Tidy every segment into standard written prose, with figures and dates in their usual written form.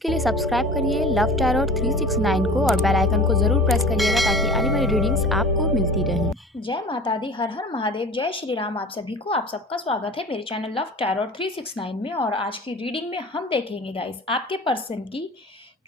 के लिए सब्सक्राइब करिए लव टैरोट 369 को और बेल आइकन को ज़रूर प्रेस करिएगा ताकि आने वाली रीडिंग्स आपको मिलती रहें। जय माता दी, हर हर महादेव, जय श्री राम। आप सभी को आप सबका स्वागत है मेरे चैनल लव टैरोट 369 में। और आज की रीडिंग में हम देखेंगे गाइस आपके पर्सन की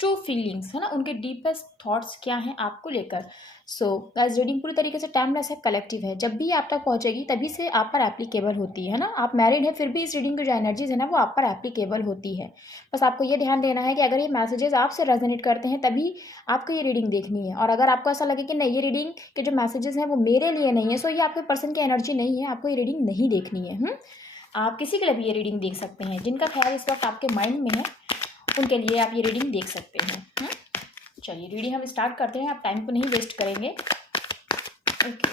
ट्रू फीलिंग्स, है ना, उनके डीपेस्ट थॉट्स क्या हैं आपको लेकर। सो गाइस रीडिंग पूरी तरीके से टाइमलेस है, कलेक्टिव है, जब भी आप तक पहुंचेगी तभी से आप पर एप्लीकेबल होती है ना। आप मैरिड हैं फिर भी इस रीडिंग की जो एनर्जीज है ना वो आप पर एप्लीकेबल होती है। बस आपको ये ध्यान देना है कि अगर ये मैसेजेस आपसे रेजोनेट करते हैं तभी आपको ये रीडिंग देखनी है। और अगर आपको ऐसा लगे कि नहीं ये रीडिंग के जो मैसेजेस हैं वो मेरे लिए नहीं है, सो ये आपके पर्सन की एनर्जी नहीं है, आपको ये रीडिंग नहीं देखनी है। आप किसी के लिए भी ये रीडिंग देख सकते हैं, जिनका ख्याल इस वक्त आपके माइंड में है उनके लिए आप ये रीडिंग देख सकते हैं। चलिए रीडिंग हम स्टार्ट करते हैं, आप टाइम को नहीं वेस्ट करेंगे। ओके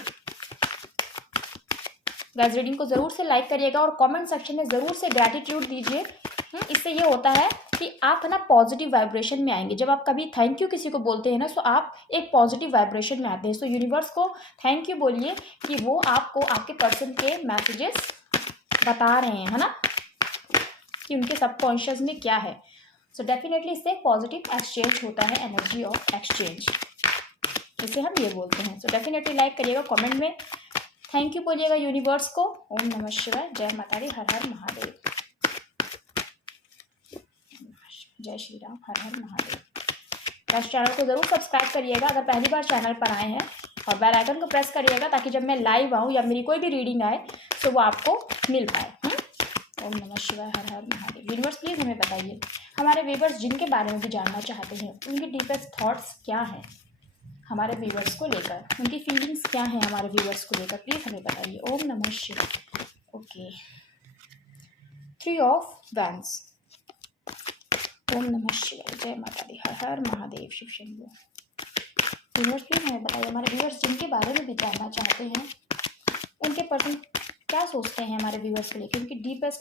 गाइस रीडिंग को ज़रूर से लाइक करिएगा और कमेंट सेक्शन में ज़रूर से ग्रैटिट्यूड दीजिए। इससे ये होता है कि आप है ना पॉजिटिव वाइब्रेशन में आएंगे। जब आप कभी थैंक यू किसी को बोलते हैं ना सो आप एक पॉजिटिव वाइब्रेशन में आते हैं। सो यूनिवर्स को थैंक यू बोलिए कि वो आपको आपके पर्सन के मैसेजेस बता रहे हैं, है ना, कि उनके सबकॉन्शियस में क्या है। सो डेफिनेटली इससे पॉजिटिव एक्सचेंज होता है, एनर्जी ऑफ एक्सचेंज इसे हम ये बोलते हैं। सो डेफिनेटली लाइक करिएगा, कमेंट में थैंक यू बोलिएगा यूनिवर्स को। ओम नमः शिवाय, जय माता दी, हर हर महादेव, जय श्री राम, हर हर महादेव। इस चैनल को ज़रूर सब्सक्राइब करिएगा अगर पहली बार चैनल पर आए हैं, और बेल आइकन को प्रेस करिएगा ताकि जब मैं लाइव आऊँ या मेरी कोई भी रीडिंग आए तो वो आपको मिल पाए। ओम नमः शिवाय, हर हर महादेव। यूनिवर्स प्लीज़ हमें बताइए हमारे व्यूवर्स जिनके बारे में भी जानना चाहते हैं उनके डीपेस्ट थॉट्स क्या हैं हमारे व्यूवर्स को लेकर, उनकी फीलिंग्स क्या हैं हमारे व्यूवर्स को लेकर, प्लीज़ हमें बताइए। ओम नमः शिवाय। Okay 3 of wands. ओम नमः शिवाय, जय माता दी, हर हर महादेव, शिव शंभू। यूनिवर्स प्लीज़ हमें बताइए हमारे व्यूवर्स जिनके बारे में भी जानना चाहते हैं उनके पर्सन क्या सोचते हैं हमारे व्यूवर्स को लेकर, उनकी डीपेस्ट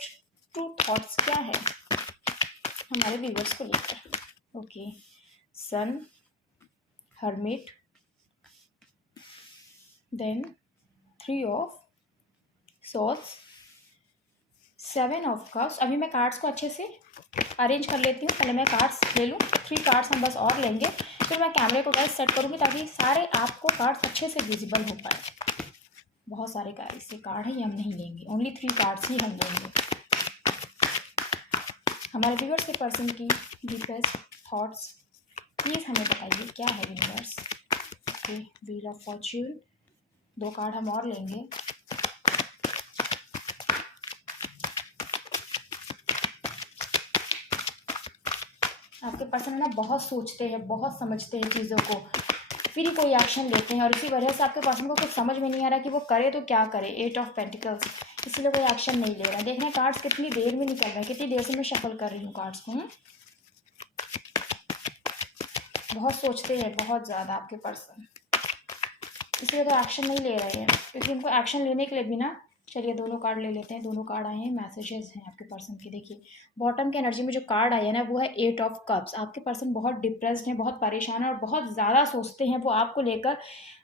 ट्रू थॉट्स क्या है हमारे व्यूवर्स को लेकर। Okay sun, hermit, then 3 of souls, 7 of cups. अभी मैं कार्ड्स को अच्छे से अरेंज कर लेती हूँ, पहले मैं कार्ड्स ले लूँ। 3 कार्ड्स हम बस और लेंगे, फिर मैं कैमरे को गाइस सेट करूँगी ताकि सारे आपको कार्ड्स अच्छे से विजिबल हो पाए। बहुत सारे कार्ड्स ये कार्ड है, ये हम नहीं लेंगे, ओनली 3 कार्ड्स ही हम लेंगे। हमारे व्यूवर्स के पर्सन की डीपेस्ट थॉट्स प्लीज़ हमें बताइए क्या है universe. Okay wheel of Fortune, 2 card हम और लेंगे। आपके पर्सन है ना बहुत सोचते हैं, बहुत समझते हैं चीज़ों को, फिर ही कोई एक्शन लेते हैं, और इसी वजह से आपके पर्सन को कुछ समझ में नहीं आ रहा कि वो करे तो क्या करे। 8 ऑफ पेंटिकल्स, इसीलिए कोई एक्शन नहीं ले रहा है। देख रहे हैं कार्ड्स कितनी देर में निकल रहे हैं, कितनी देर से मैं शफल कर रही हूँ कार्ड्स को। बहुत सोचते हैं, बहुत ज़्यादा आपके पर्सन, इसलिए तो एक्शन नहीं ले रहे हैं, क्योंकि उनको एक्शन लेने के लिए भी ना। चलिए दोनों कार्ड ले लेते हैं, दोनों कार्ड आए हैं, मैसेजेस हैं आपके पर्सन के। देखिए बॉटम की एनर्जी में जो कार्ड आया है ना वो है 8 ऑफ कप्स। आपके पर्सन बहुत डिप्रेस्ड हैं, बहुत परेशान हैं और बहुत ज़्यादा सोचते हैं, वो आपको लेकर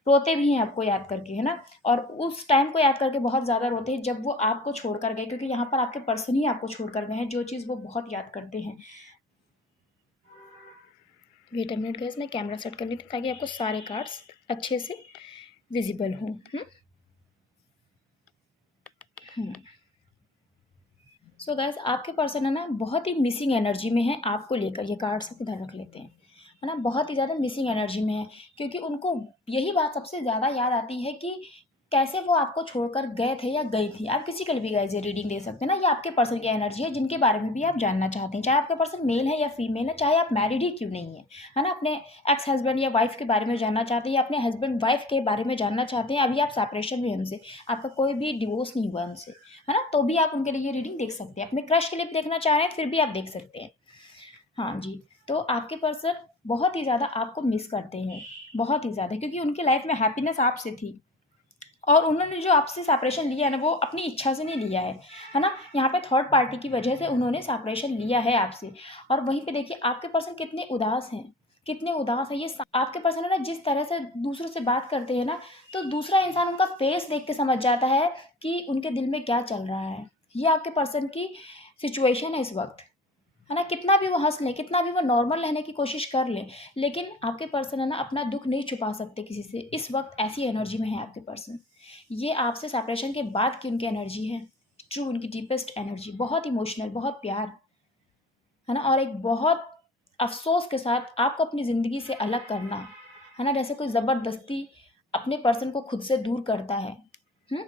रोते भी हैं आपको याद करके, है ना। और उस टाइम को याद करके बहुत ज़्यादा रोते हैं जब वो आपको छोड़ कर गए, क्योंकि यहाँ पर आपके पर्सन ही आपको छोड़ कर गए हैं, जो चीज़ वो बहुत याद करते हैं। वेट अ मिनट गाइस, मैं कैमरा सेट कर लेती हूँ ताकि आपको सारे कार्ड्स अच्छे से विजिबल हों। सो गाइस आपके पर्सन है ना बहुत ही मिसिंग एनर्जी में है आपको लेकर। ये कार्ड्स आप इधर रख लेते हैं, है ना, बहुत ही ज़्यादा मिसिंग एनर्जी में है, क्योंकि उनको यही बात सबसे ज़्यादा याद आती है कि कैसे वो आपको छोड़कर गए थे या गई थी। आप किसी के लिए भी गाइस ये रीडिंग दे सकते हैं ना, ये आपके पर्सन की एनर्जी है जिनके बारे में भी आप जानना चाहते हैं, चाहे आपके पर्सन मेल है या फीमेल है, चाहे आप मैरिड ही क्यों नहीं है ना। अपने एक्स हस्बैंड या वाइफ के बारे में जानना चाहते हैं या अपने हस्बैंड वाइफ के बारे में जानना चाहते हैं, अभी आप सेपरेशन में हैं उनसे, आपका कोई भी डिवोर्स नहीं हुआ उनसे, है ना, तो भी आप उनके लिए ये रीडिंग देख सकते हैं। अपने क्रश के लिए भी देखना चाह रहे हैं फिर भी आप देख सकते हैं। हाँ जी, तो आपके पर्सन बहुत ही ज़्यादा आपको मिस करते हैं, बहुत ही ज़्यादा, क्योंकि उनकी लाइफ में हैप्पीनेस आपसे थी और उन्होंने जो आपसे सेपरेशन लिया है ना वो अपनी इच्छा से नहीं लिया है ना। यहाँ पे थर्ड पार्टी की वजह से उन्होंने सेपरेशन लिया है आपसे। और वहीं पे देखिए आपके पर्सन कितने उदास हैं, कितने उदास है ये आपके पर्सन है ना। जिस तरह से दूसरों से बात करते हैं ना तो दूसरा इंसान उनका फेस देख के समझ जाता है कि उनके दिल में क्या चल रहा है। ये आपके पर्सन की सिचुएशन है इस वक्त। है ना, कितना भी वो हँस लें, कितना भी वो नॉर्मल रहने की कोशिश कर लें, लेकिन आपके पर्सन है ना अपना दुःख नहीं छुपा सकते किसी से। इस वक़्त ऐसी एनर्जी में है आपके पर्सन। ये आपसे सेपरेशन के बाद की उनकी एनर्जी है, ट्रू उनकी डीपेस्ट एनर्जी, बहुत इमोशनल, बहुत प्यार, है ना, और एक बहुत अफ़सोस के साथ आपको अपनी ज़िंदगी से अलग करना, है ना, जैसे कोई ज़बरदस्ती अपने पर्सन को खुद से दूर करता है। हुँ?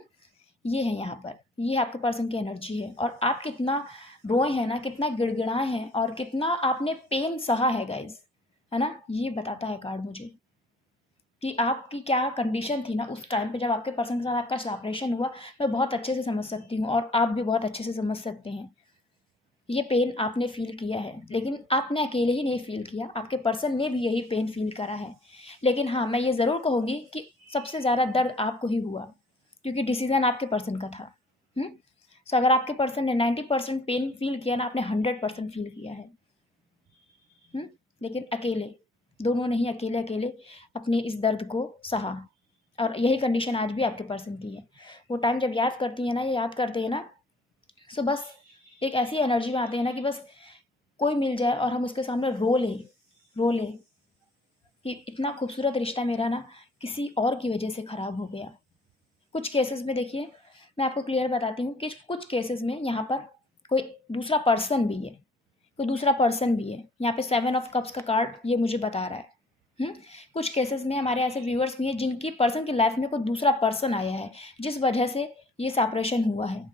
ये है यहाँ पर, ये आपके पर्सन की एनर्जी है, और आप कितना रोए हैं ना, कितना गिड़गिड़ाए हैं और कितना आपने पेन सहा है गाइज़, है ना? ये बताता है कार्ड मुझे कि आपकी क्या कंडीशन थी ना उस टाइम पे जब आपके पर्सन के साथ आपका सेपरेशन हुआ। मैं बहुत अच्छे से समझ सकती हूँ और आप भी बहुत अच्छे से समझ सकते हैं। ये पेन आपने फ़ील किया है, लेकिन आपने अकेले ही नहीं फ़ील किया, आपके पर्सन ने भी यही पेन फ़ील करा है। लेकिन हाँ, मैं ये ज़रूर कहूँगी कि सबसे ज़्यादा दर्द आपको ही हुआ, क्योंकि डिसीज़न आपके पर्सन का था। हुँ? सो अगर आपके पर्सन ने 90% पेन फ़ील किया ना, आपने 100% फ़ील किया है। हुँ? लेकिन अकेले, दोनों ने ही अकेले-अकेले अपने इस दर्द को सहा, और यही कंडीशन आज भी आपके पर्सन की है। वो टाइम जब याद करती हैं ना, या याद करते हैं ना, सो बस एक ऐसी एनर्जी में आते हैं ना कि बस कोई मिल जाए और हम उसके सामने रो लें कि इतना खूबसूरत रिश्ता मेरा ना किसी और की वजह से ख़राब हो गया। कुछ केसेस में देखिए, मैं आपको क्लियर बताती हूँ कि कुछ केसेस में यहाँ पर कोई दूसरा पर्सन भी है, कोई दूसरा पर्सन भी है। यहाँ पे 7 ऑफ कप्स का कार्ड ये मुझे बता रहा है। कुछ केसेस में हमारे ऐसे व्यूअर्स भी हैं जिनकी पर्सन की लाइफ में कोई दूसरा पर्सन आया है, जिस वजह से ये सेपरेशन हुआ है,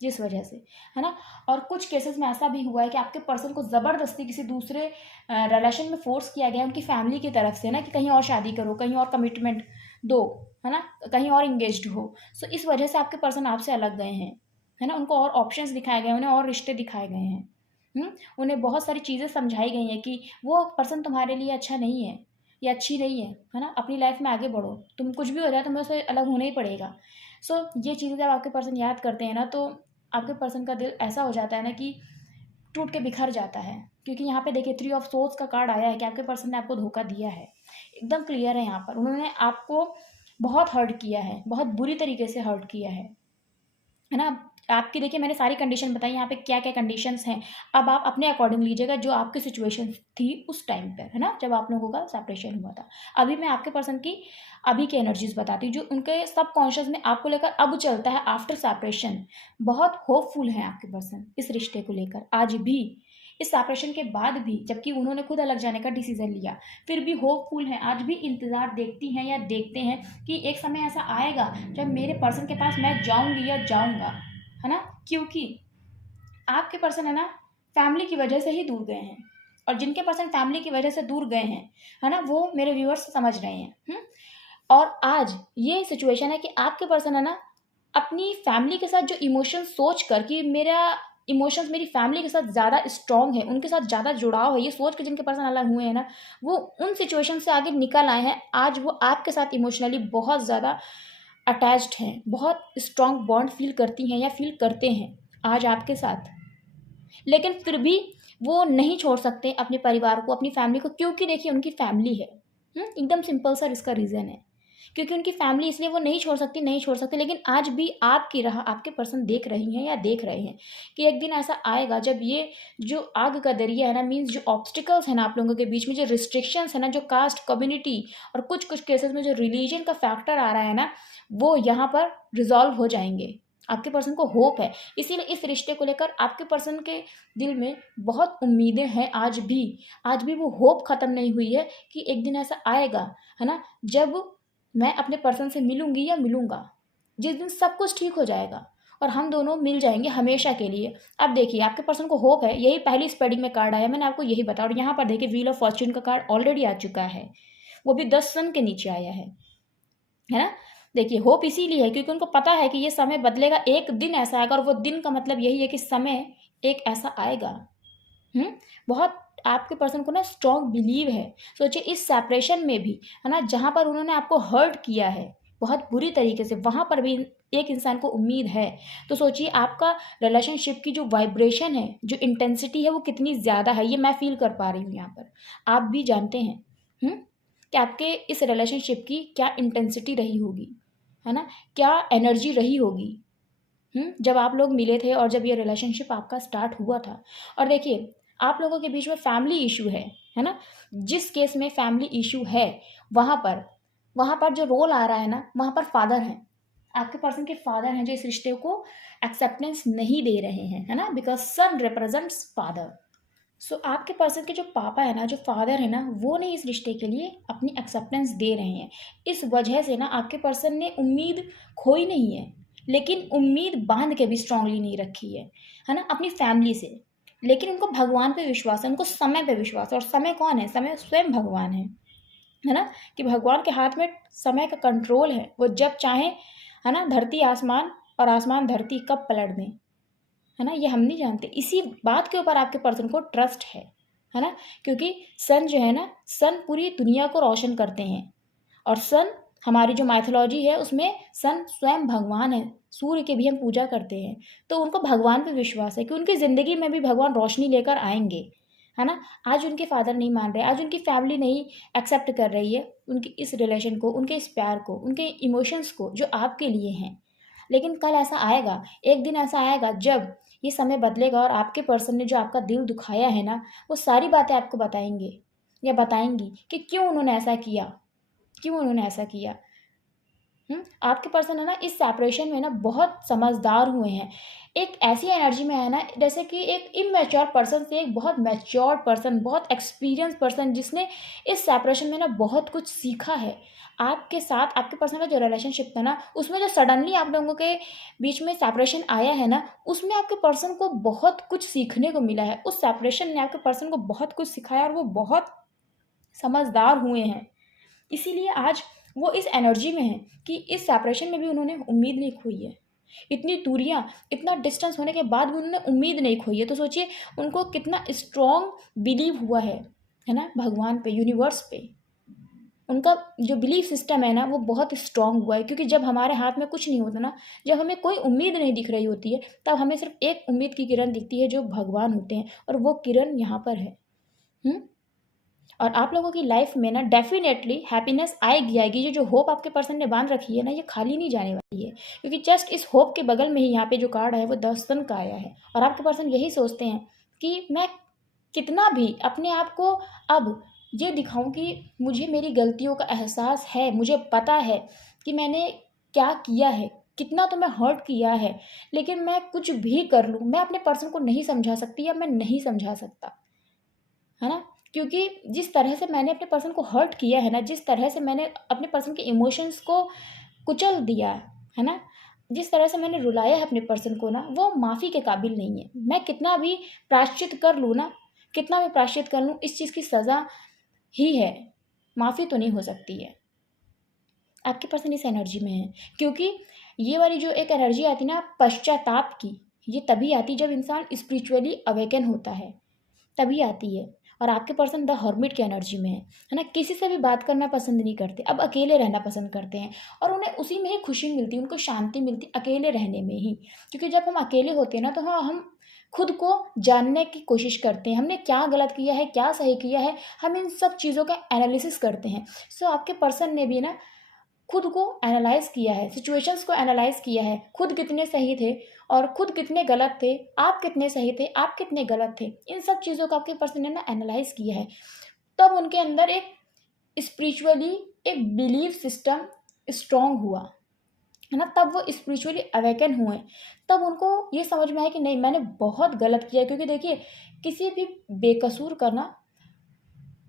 जिस वजह से, है ना? और कुछ केसेस में ऐसा भी हुआ है कि आपके पर्सन को ज़बरदस्ती किसी दूसरे रिलेशन में फ़ोर्स किया गया है उनकी फैमिली की तरफ से ना, कि कहीं और शादी करो, कहीं और कमिटमेंट दो, है ना? कहीं और एंगेज्ड हो। सो इस वजह से आपके पर्सन आपसे अलग गए हैं, है ना? उनको और ऑप्शंस दिखाए गए हैं, उन्हें और रिश्ते दिखाए गए हैं। उन्हें बहुत सारी चीज़ें समझाई गई हैं कि वो पर्सन तुम्हारे लिए अच्छा नहीं है या अच्छी नहीं है ना? अपनी लाइफ़ में आगे बढ़ो, तुम कुछ भी हो जाए तुम्हें उससे अलग होना ही पड़ेगा। सो ये चीज़ें जब आपके पर्सन याद करते हैं ना, तो आपके पर्सन का दिल ऐसा हो जाता है ना कि टूट के बिखर जाता है, क्योंकि यहाँ पे देखिए 3 ऑफ सोर्ड्स का कार्ड आया है कि आपके पर्सन ने आपको धोखा दिया है। एकदम क्लियर है यहाँ पर, उन्होंने आपको बहुत हर्ट किया है, बहुत बुरी तरीके से हर्ट किया है ना? आपकी देखिए मैंने सारी कंडीशन बताई यहाँ पे क्या-क्या कंडीशंस हैं। अब आप अपने अकॉर्डिंग लीजिएगा जो आपकी सिचुएशन थी उस टाइम पर, है ना? जब आप लोगों का सेपरेशन हुआ था। अभी मैं आपके पर्सन की अभी की एनर्जीज़ बताती हूँ जो उनके सबकॉन्शियस में आपको लेकर अब चलता है आफ्टर सेपरेशन। बहुत होपफुल हैं आपके पर्सन इस रिश्ते को लेकर आज भी, इस सेपरेशन के बाद भी, जबकि उन्होंने खुद अलग जाने का डिसीज़न लिया, फिर भी होपफुल हैं, आज भी इंतज़ार देखती हैं या देखते हैं कि एक समय ऐसा आएगा जब मेरे पर्सन के पास मैं जाऊँगी या जाऊँगा, है ना? क्योंकि आपके पर्सन है ना फैमिली की वजह से ही दूर गए हैं, और जिनके पर्सन फैमिली की वजह से दूर गए हैं, है ना, वो मेरे व्यूअर्स समझ रहे हैं। और आज ये सिचुएशन है कि आपके पर्सन है ना अपनी फैमिली के साथ जो इमोशन सोच कर कि मेरा इमोशंस मेरी फैमिली के साथ ज़्यादा स्ट्रॉन्ग है, उनके साथ ज़्यादा जुड़ाव है, ये सोच के जिनके पर्सन अलग हुए हैं ना, वो उन सिचुएशन से आगे निकल आए हैं। आज वो आपके साथ इमोशनली बहुत ज़्यादा अटैच्ड हैं, बहुत स्ट्रॉन्ग बॉन्ड फील करती हैं या फील करते हैं आज आपके साथ। लेकिन फिर भी वो नहीं छोड़ सकते अपने परिवार को, अपनी फैमिली को, क्योंकि देखिए उनकी फैमिली है। एकदम सिंपल सा इसका रीज़न है, क्योंकि उनकी फैमिली, इसलिए वो नहीं छोड़ सकते। लेकिन आज भी आपकी राह आपके पर्सन देख रही हैं या देख रहे हैं कि एक दिन ऐसा आएगा जब ये जो आग का दरिया है ना, मीन्स जो ऑब्स्टिकल्स है ना आप लोगों के बीच में, जो रिस्ट्रिक्शंस है ना, जो कास्ट, कम्युनिटी और कुछ केसेस में जो रिलीजन का फैक्टर आ रहा है ना, वो यहाँ पर रिजॉल्व हो जाएंगे। आपके पर्सन को होप है, इसीलिए इस रिश्ते को लेकर आपके पर्सन के दिल में बहुत उम्मीदें हैं आज भी वो होप ख़त्म नहीं हुई है कि एक दिन ऐसा आएगा, है ना, जब मैं अपने पर्सन से मिलूँगी या मिलूँगा, जिस दिन सब कुछ ठीक हो जाएगा और हम दोनों मिल जाएँगे हमेशा के लिए। अब देखिए आपके पर्सन को होप है, यही पहली स्प्रेडिंग में कार्ड आया, मैंने आपको यही बताया, और यहाँ पर देखिए व्हील ऑफ फॉर्च्यून का कार्ड ऑलरेडी आ चुका है, वो भी 10 सन के नीचे आया है ना? देखिए होप इसीलिए है क्योंकि उनको पता है कि ये समय बदलेगा, एक दिन ऐसा आएगा, और वो दिन का मतलब यही है कि समय एक ऐसा आएगा। बहुत आपके पर्सन को ना स्ट्रॉन्ग बिलीव है। सोचिए इस सेपरेशन में भी, है ना, जहाँ पर उन्होंने आपको हर्ट किया है बहुत बुरी तरीके से, वहाँ पर भी एक इंसान को उम्मीद है। तो सोचिए आपका रिलेशनशिप की जो वाइब्रेशन है, जो इंटेंसिटी है, वो कितनी ज़्यादा है, ये मैं फ़ील कर पा रही हूँ यहाँ पर। आप भी जानते हैं कि आपके इस रिलेशनशिप की क्या इंटेंसिटी रही होगी, है ना? क्या एनर्जी रही होगी, जब आप लोग मिले थे और जब ये रिलेशनशिप आपका स्टार्ट हुआ था। और देखिए आप लोगों के बीच में फैमिली इशू है ना। जिस केस में फैमिली इशू है वहाँ पर जो रोल आ रहा है ना, वहाँ पर फादर हैं, आपके पर्सन के फादर हैं जो इस रिश्ते को एक्सेप्टेंस नहीं दे रहे हैं, है ना, बिकॉज सन रिप्रेजेंट्स फादर। सो आपके पर्सन के जो पापा है ना, जो फादर है ना, वो नहीं इस रिश्ते के लिए अपनी एक्सेप्टेंस दे रहे हैं। इस वजह से ना आपके पर्सन ने उम्मीद खोई नहीं है, लेकिन उम्मीद बांध के भी स्ट्रांगली नहीं रखी है ना, अपनी फैमिली से। लेकिन उनको भगवान पे विश्वास है, उनको समय पे विश्वास है। और समय कौन है? समय स्वयं भगवान है ना, कि भगवान के हाथ में समय का कंट्रोल है। वो जब चाहे, है ना, धरती आसमान और आसमान धरती कब पलट दें, है ना, ये हम नहीं जानते। इसी बात के ऊपर आपके पर्सन को ट्रस्ट है ना, क्योंकि सन जो है ना, सन पूरी दुनिया को रोशन करते हैं। और सन, हमारी जो माइथोलॉजी है उसमें सन स्वयं भगवान है। सूर्य की भी हम पूजा करते हैं, तो उनको भगवान पे विश्वास है कि उनकी ज़िंदगी में भी भगवान रोशनी लेकर आएंगे, है ना। आज उनके फादर नहीं मान रहे, आज उनकी फैमिली नहीं एक्सेप्ट कर रही है उनकी इस रिलेशन को, उनके इस प्यार को, उनके इमोशंस को जो आपके लिए हैं। लेकिन कल ऐसा आएगा, एक दिन ऐसा आएगा जब ये समय बदलेगा और आपके पर्सन ने जो आपका दिल दुखाया है ना, वो सारी बातें आपको बताएंगे या बताएंगी कि क्यों उन्होंने ऐसा किया, क्यों उन्होंने ऐसा किया। आपके पर्सन है ना इस सेपरेशन में ना बहुत समझदार हुए हैं। एक ऐसी एनर्जी में है ना, जैसे कि एक इमेच्योर पर्सन से एक बहुत मैच्योर पर्सन, बहुत एक्सपीरियंस पर्सन, जिसने इस सेपरेशन में ना बहुत कुछ सीखा है। आपके साथ आपके पर्सन का जो रिलेशनशिप था ना, उसमें जो सडनली आप लोगों के बीच में सेपरेशन आया है ना, उसमें आपके पर्सन को बहुत कुछ सीखने को मिला है। उस सेपरेशन ने आपके पर्सन को बहुत कुछ सिखाया और वो बहुत समझदार हुए हैं। इसीलिए आज वो इस एनर्जी में है कि इस सेपरेशन में भी उन्होंने उम्मीद नहीं खोई है। इतनी दूरियाँ, इतना डिस्टेंस होने के बाद भी उन्होंने उम्मीद नहीं खोई है। तो सोचिए उनको कितना स्ट्रॉन्ग बिलीव हुआ है ना, भगवान पे, यूनिवर्स पे। उनका जो बिलीफ सिस्टम है ना, वो बहुत स्ट्रॉन्ग हुआ है। क्योंकि जब हमारे हाथ में कुछ नहीं होता ना, जब हमें कोई उम्मीद नहीं दिख रही होती है, तब हमें सिर्फ एक उम्मीद की किरण दिखती है जो भगवान होते हैं, और वो किरण यहाँ पर है। और आप लोगों की लाइफ में ना डेफिनेटली हैप्पीनेस आएगी आएगी। ये जो होप आपके पर्सन ने बांध रखी है ना, ये खाली नहीं जाने वाली है। क्योंकि जस्ट इस होप के बगल में ही यहाँ पे जो कार्ड है वो 10 सन का आया है। और आपके पर्सन यही सोचते हैं कि मैं कितना भी अपने आप को अब ये दिखाऊं कि मुझे मेरी गलतियों का एहसास है, मुझे पता है कि मैंने क्या किया है, कितना तो मैं हर्ट किया है, लेकिन मैं कुछ भी कर लूँ, मैं अपने पर्सन को नहीं समझा सकती या मैं नहीं समझा सकता, है ना। क्योंकि जिस तरह से मैंने अपने पर्सन को हर्ट किया है ना, जिस तरह से मैंने अपने पर्सन के इमोशंस को कुचल दिया है ना, जिस तरह से मैंने रुलाया है अपने पर्सन को ना, वो माफ़ी के काबिल नहीं है। मैं कितना भी प्रायश्चित कर लूँ ना, कितना भी प्रायश्चित कर लूँ, इस चीज़ की सज़ा ही है, माफ़ी तो नहीं हो सकती है। आपके पर्सन इस एनर्जी में है, क्योंकि ये वाली जो एक एनर्जी आती है ना पश्चाताप की, ये तभी आती जब इंसान स्पिरिचुअली अवेकन होता है, तभी आती है। और आपके पर्सन द हर्मिट की एनर्जी में है ना, किसी से भी बात करना पसंद नहीं करते, अब अकेले रहना पसंद करते हैं। और उन्हें उसी में ही खुशी मिलती है, उनको शांति मिलती अकेले रहने में ही। क्योंकि जब हम अकेले होते हैं ना, तो हम खुद को जानने की कोशिश करते हैं, हमने क्या गलत किया है, क्या सही किया है, हम इन सब चीज़ों का एनालिसिस करते हैं। सो आपके पर्सन ने भी ना खुद को एनालाइज़ किया है, सिचुएशंस को एनालाइज़ किया है, खुद कितने सही थे और खुद कितने गलत थे, आप कितने सही थे, आप कितने गलत थे, इन सब चीज़ों को आपके पर्सन ने ना एनालाइज़ किया है। तब उनके अंदर एक स्पिरिचुअली एक बिलीफ सिस्टम स्ट्रॉन्ग हुआ, है ना, तब वो स्पिरिचुअली अवेकन हुए। तब उनको ये समझ में आया कि नहीं, मैंने बहुत गलत किया। क्योंकि देखिए किसी भी बेकसूर का ना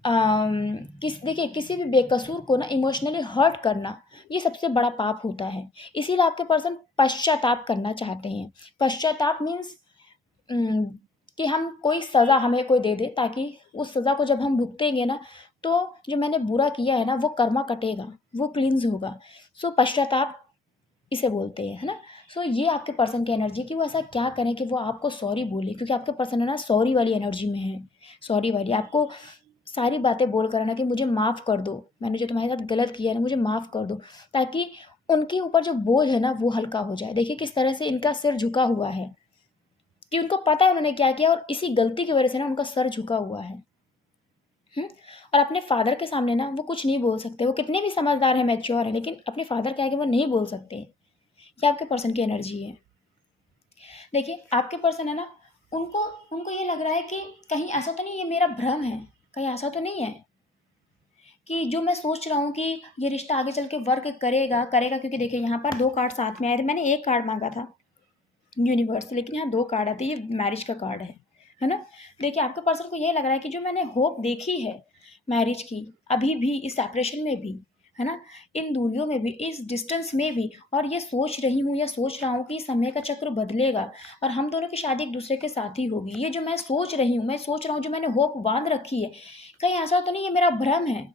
देखिए किसी भी बेकसूर को ना इमोशनली हर्ट करना, ये सबसे बड़ा पाप होता है। इसीलिए आपके पर्सन पश्चाताप करना चाहते हैं। पश्चाताप मीन्स कि हम कोई सज़ा हमें कोई दे दे, ताकि उस सज़ा को जब हम भुगतेंगे ना, तो जो मैंने बुरा किया है ना वो कर्मा कटेगा, वो क्लींस होगा। सो पश्चाताप इसे बोलते हैं, है ना। सो ये आपके पर्सन की एनर्जी कि वो ऐसा क्या करें कि वो आपको सॉरी बोले। क्योंकि आपके पर्सन है ना सॉरी वाली एनर्जी में है, सॉरी वाली, आपको सारी बातें बोल कर ना कि मुझे माफ़ कर दो, मैंने जो तुम्हारे साथ गलत किया है ना मुझे माफ़ कर दो, ताकि उनके ऊपर जो बोझ है ना वो हल्का हो जाए। देखिए किस तरह से इनका सिर झुका हुआ है, कि उनको पता है उन्होंने क्या किया, और इसी गलती की वजह से ना उनका सर झुका हुआ है। और अपने फादर के सामने ना वो कुछ नहीं बोल सकते, वो कितने भी समझदार हैं, मैच्योर हैं, लेकिन अपने फादर के आगे वो नहीं बोल सकते। ये आपके पर्सन की एनर्जी है। देखिए आपके पर्सन है ना, उनको उनको ये लग रहा है कि कहीं ऐसा तो नहीं ये मेरा भ्रम है, कहीं ऐसा तो नहीं है कि जो मैं सोच रहा हूँ कि ये रिश्ता आगे चल के वर्क करेगा करेगा। क्योंकि देखिए यहाँ पर 2 कार्ड साथ में आए थे, मैंने 1 कार्ड माँगा था यूनिवर्स से, लेकिन यहाँ 2 कार्ड आते हैं, ये मैरिज का कार्ड है ना? देखिए आपके पर्सन को ये लग रहा है कि जो मैंने होप देखी है मैरिज की, अभी भी इस सेपरेशन में भी, है ना? इन दूरियों में भी, इस डिस्टेंस में भी, और ये सोच रही हूँ या सोच रहा हूँ कि समय का चक्र बदलेगा और हम दोनों की शादी एक दूसरे के साथ ही होगी। ये जो मैं सोच रही हूँ, मैं सोच रहा हूँ, जो मैंने होप बाँध रखी है, कहीं ऐसा तो नहीं ये मेरा भ्रम है?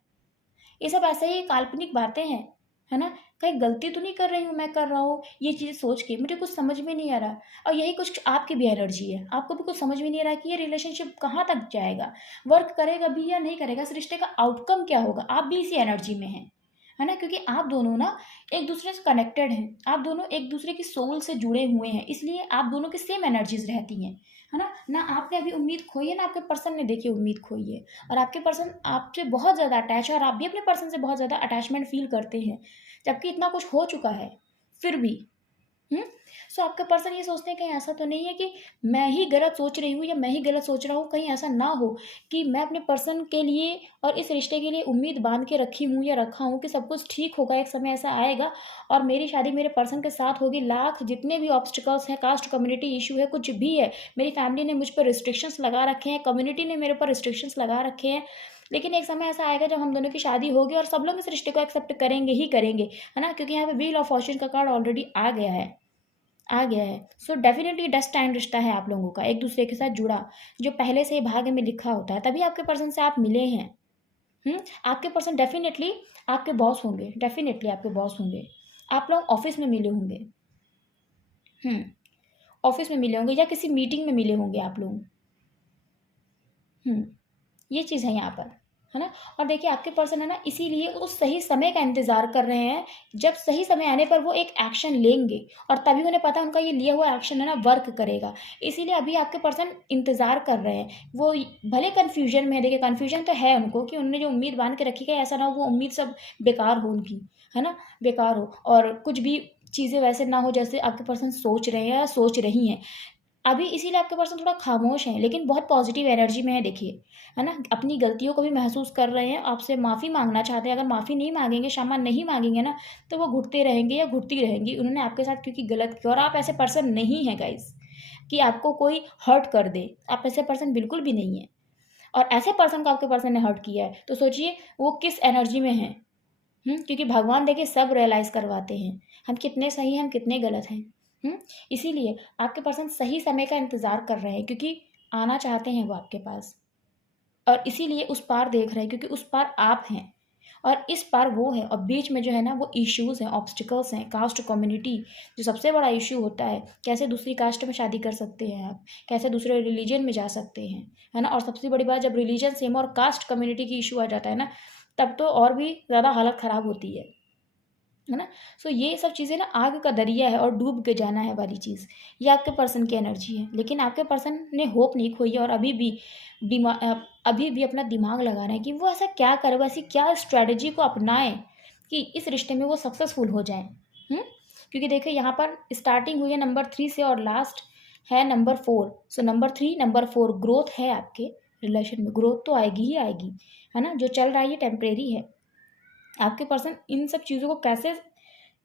ये सब ऐसे ही काल्पनिक बातें हैं, है ना? कहीं गलती तो नहीं कर रही हूँ मैं, कर रहा हूँ ये चीज़ें सोच के, मुझे कुछ समझ में नहीं आ रहा। और यही कुछ आपकी भी एनर्जी है, आपको भी कुछ समझ में नहीं आ रहा कि ये रिलेशनशिप कहाँ तक जाएगा, वर्क करेगा भी या नहीं करेगा, इस रिश्ते का आउटकम क्या होगा। आप भी इसी एनर्जी में हैं, है ना? क्योंकि आप दोनों ना एक दूसरे से कनेक्टेड हैं, आप दोनों एक दूसरे की सोल से जुड़े हुए हैं, इसलिए आप दोनों की सेम एनर्जीज रहती हैं, है ना? ना आपने अभी उम्मीद खोई है, ना आपके पर्सन ने देखिए उम्मीद खोई है। और आपके पर्सन आपसे बहुत ज़्यादा अटैच है और आप भी अपने पर्सन से बहुत ज़्यादा अटैचमेंट फ़ील करते हैं, जबकि इतना कुछ हो चुका है, फिर भी। हुँ? सो आपके पर्सन ये सोचते हैं कहीं ऐसा तो नहीं है कि मैं ही गलत सोच रही हूँ या मैं ही गलत सोच रहा हूँ, कहीं ऐसा ना हो कि मैं अपने पर्सन के लिए और इस रिश्ते के लिए उम्मीद बाँध के रखी हूँ या रखा हूँ कि सब कुछ ठीक होगा, एक समय ऐसा आएगा और मेरी शादी मेरे पर्सन के साथ होगी। लाख जितने भी ऑब्स्टिकल्स हैं, कास्ट कम्युनिटी इश्यू है, कुछ भी है, मेरी फैमिली ने मुझ पर रिस्ट्रिक्शंस लगा रखे हैं, कम्युनिटी ने मेरे ऊपर रिस्ट्रिक्शंस लगा रखे हैं। लेकिन एक समय ऐसा आएगा जब हम दोनों की शादी होगी और सब लोग इस रिश्ते को एक्सेप्ट करेंगे ही करेंगे, है ना? क्योंकि यहाँ पे व्हील ऑफ फॉर्च्यून का कार्ड ऑलरेडी आ गया है। सो डेफिनेटली डेस्टाइन्ड रिश्ता है आप लोगों का, एक दूसरे के साथ जुड़ा, जो पहले से ही भाग्य में लिखा होता है, तभी आपके पर्सन से आप मिले हैं। आपके पर्सन डेफिनेटली आपके बॉस होंगे, डेफिनेटली आपके बॉस होंगे। आप लोग ऑफिस में मिले होंगे। हुँ, ऑफिस में मिले होंगे या किसी मीटिंग में मिले होंगे आप लोग। हुँ। ये चीज़ है यहाँ पर, है ना? और देखिए आपके पर्सन है ना, इसीलिए उस सही समय का इंतज़ार कर रहे हैं, जब सही समय आने पर वो एक एक्शन लेंगे और तभी उन्हें पता है उनका ये लिया हुआ एक्शन है ना वर्क करेगा। इसीलिए अभी आपके पर्सन इंतज़ार कर रहे हैं। वो भले कन्फ्यूज़न में है, देखिए कन्फ्यूज़न तो है उनको कि उन्होंने जो उम्मीद बाँध के रखी है, ऐसा ना हो वो उम्मीद सब बेकार हो उनकी, है ना? बेकार हो और कुछ भी चीज़ें वैसे ना हो जैसे आपके पर्सन सोच रहे हैं या सोच रही हैं। अभी इसीलिए आपके पर्सन थोड़ा खामोश हैं, लेकिन बहुत पॉज़िटिव एनर्जी में है देखिए, है ना? अपनी गलतियों को भी महसूस कर रहे हैं, आपसे माफ़ी माँगना चाहते हैं, अगर माफ़ी नहीं माँगेंगे, क्षमा नहीं माँगेंगे ना, तो वो घुटते रहेंगे या घुटती रहेंगी। उन्होंने आपके साथ क्योंकि गलत किया और आप ऐसे पर्सन नहीं हैं गाइज़, कि आपको कोई हर्ट कर दे, आप ऐसे पर्सन बिल्कुल भी नहीं हैं। और ऐसे पर्सन को आपके पर्सन ने हर्ट किया है, तो सोचिए वो किस एनर्जी में हैं। क्योंकि भगवान देखिए सब रियलाइज़ करवाते हैं, हम कितने सही हैं, हम कितने गलत हैं। हुँ? इसीलिए आपके पर्सन सही समय का इंतज़ार कर रहे हैं क्योंकि आना चाहते हैं वो आपके पास और इसीलिए उस पार देख रहे हैं क्योंकि उस पार आप हैं और इस पार वो है और बीच में जो है ना वो इश्यूज़ हैं, ऑब्स्टिकल्स हैं, कास्ट कम्युनिटी जो सबसे बड़ा इश्यू होता है, कैसे दूसरी कास्ट में शादी कर सकते हैं आप, कैसे दूसरे रिलीजन में जा सकते हैं, है ना? और सबसे बड़ी बात जब रिलीजन सेम और कास्ट कम्युनिटी की इश्यू आ जाता है ना, तब तो और भी ज़्यादा हालत ख़राब होती है ना? सो ये सब चीज़ें ना आग का दरिया है और डूब के जाना है वाली चीज़, ये आपके पर्सन की एनर्जी है। लेकिन आपके पर्सन ने होप नहीं खोई है और अभी भी अपना दिमाग लगा रहे हैं कि वो ऐसा क्या करे, वो ऐसी क्या स्ट्रैटेजी को अपनाएँ कि इस रिश्ते में वो सक्सेसफुल हो जाएँ। हुँ? क्योंकि देखिए यहाँ पर स्टार्टिंग हुई है नंबर 3 से और लास्ट है number 4। So number 3, number 4 growth है आपके रिलेशन में, ग्रोथ तो आएगी ही आएगी, है ना? जो चल रहा है ये टेम्परेरी है। आपके पर्सन इन सब चीज़ों को कैसे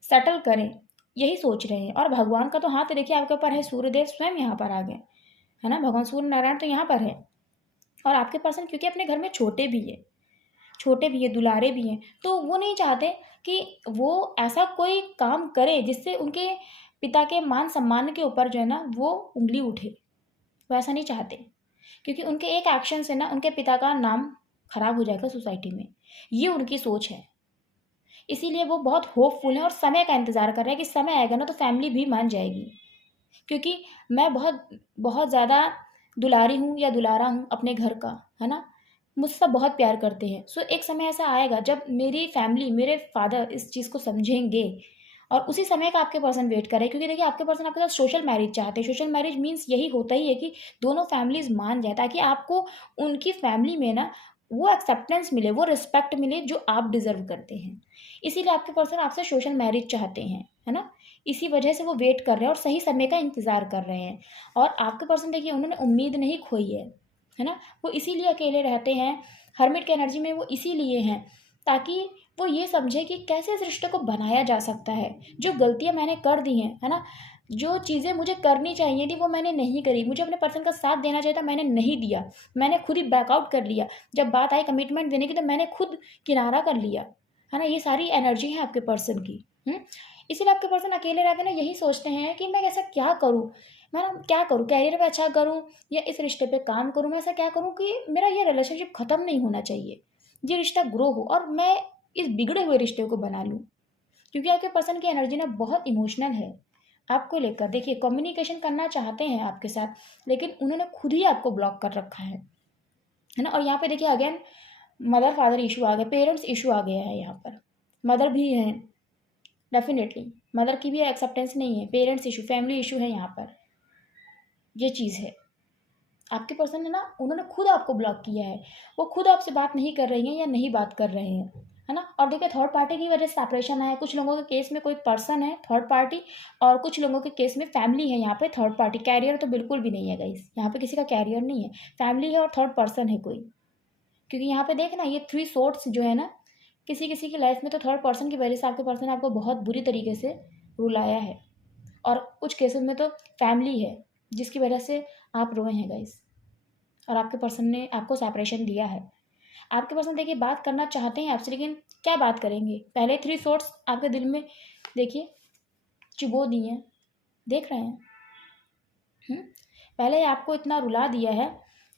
सेटल करें, यही सोच रहे हैं और भगवान का तो हाथ देखिए आपके ऊपर है, सूर्यदेव स्वयं यहाँ पर आ गए, है ना? भगवान सूर्य नारायण तो यहाँ पर है और आपके पर्सन क्योंकि अपने घर में छोटे भी हैं, दुलारे भी हैं, तो वो नहीं चाहते कि वो ऐसा कोई काम करे जिससे उनके पिता के मान-सम्मान के ऊपर जो है ना वो उँगली उठे, वो ऐसा नहीं चाहते। क्योंकि उनके एक एक्शन से ना उनके पिता का नाम खराब हो जाएगा सोसाइटी में, ये उनकी सोच है। इसीलिए वो बहुत होपफुल हैं और समय का इंतज़ार कर रहे हैं कि समय आएगा ना तो फैमिली भी मान जाएगी। क्योंकि मैं बहुत बहुत ज़्यादा दुलारी हूँ या दुलारा हूँ अपने घर का, है ना? मुझसे सब बहुत प्यार करते हैं। सो एक समय ऐसा आएगा जब मेरी फैमिली, मेरे फादर इस चीज़ को समझेंगे और उसी समय का आपके पर्सन वेट कर रहे हैं क्योंकि देखिए आपके पर्सन आपके साथ सोशल मैरिज चाहते हैं। सोशल मैरिज मीन्स यही होता ही है कि दोनों फैमिलीज़ मान जाएँ ताकि आपको उनकी फैमिली में ना वो एक्सेप्टेंस मिले, वो रिस्पेक्ट मिले जो आप डिज़र्व करते हैं। इसीलिए आपके पर्सन आपसे सोशल मैरिज चाहते हैं, है ना? इसी वजह से वो वेट कर रहे हैं और सही समय का इंतज़ार कर रहे हैं। और आपके पर्सन देखिए उन्होंने उम्मीद नहीं खोई है ना? वो इसीलिए अकेले रहते हैं, हर्मिट की एनर्जी में वो इसीलिए हैं, ताकि वो ये समझे कि कैसे इस रिश्ते को बनाया जा सकता है। जो गलतियाँ मैंने कर दी हैं, है ना? जो चीज़ें मुझे करनी चाहिए थी वो मैंने नहीं करी, मुझे अपने पर्सन का साथ देना चाहिए था मैंने नहीं दिया, मैंने खुद ही बैकआउट कर लिया। जब बात आई कमिटमेंट देने की तो मैंने खुद किनारा कर लिया, है ना? ये सारी एनर्जी है आपके पर्सन की। इसीलिए आपके पर्सन अकेले रहते ना यही सोचते हैं कि मैं ऐसा क्या करूँ? मैं ना क्या करूँ? करियर में अच्छा करूँ या इस रिश्ते पे काम करूँ? मैं ऐसा क्या करूँ कि मेरा ये रिलेशनशिप ख़त्म नहीं होना चाहिए, ये रिश्ता ग्रो हो और मैं इस बिगड़े हुए रिश्ते को बना लूँ। क्योंकि आपके पर्सन की एनर्जी ना बहुत इमोशनल है आपको लेकर। देखिए कम्युनिकेशन करना चाहते हैं आपके साथ, लेकिन उन्होंने खुद ही आपको ब्लॉक कर रखा है ना? और यहाँ पे देखिए अगेन मदर फादर इशू आ गया, पेरेंट्स इशू आ गया है यहाँ पर। मदर भी हैं, डेफिनेटली मदर की भी एक्सेप्टेंस नहीं है, पेरेंट्स इशू, फैमिली इशू है यहाँ पर। ये चीज़ है, आपके पर्सन ने ना उन्होंने खुद आपको ब्लॉक किया है, वो खुद आपसे बात नहीं कर रही हैं या नहीं बात कर रहे हैं, है ना? और देखिए थर्ड पार्टी की वजह से सेपरेशन है। कुछ लोगों के केस में कोई पर्सन है थर्ड पार्टी और कुछ लोगों के केस में फैमिली है। यहाँ पे थर्ड पार्टी, कैरियर तो बिल्कुल भी नहीं है गाइस, यहाँ पे किसी का कैरियर नहीं है, फैमिली है और थर्ड पर्सन है कोई। क्योंकि यहाँ पे देखना ये 3 सोर्ट्स जो है ना, किसी किसी की लाइफ में तो थर्ड पर्सन की वजह से आपके पर्सन ने आपको बहुत बुरी तरीके से रुलाया है और कुछ केसेस में तो फैमिली है जिसकी वजह से आप रोए हैं गाइस और आपके पर्सन ने आपको सेपरेशन दिया है। आपके पर्सन देखिए बात करना चाहते हैं आपसे, लेकिन क्या बात करेंगे? पहले 3 सोर्ट्स आपके दिल में देखिए चुबो दिए हैं, देख रहे हैं। हुँ? पहले आपको इतना रुला दिया है,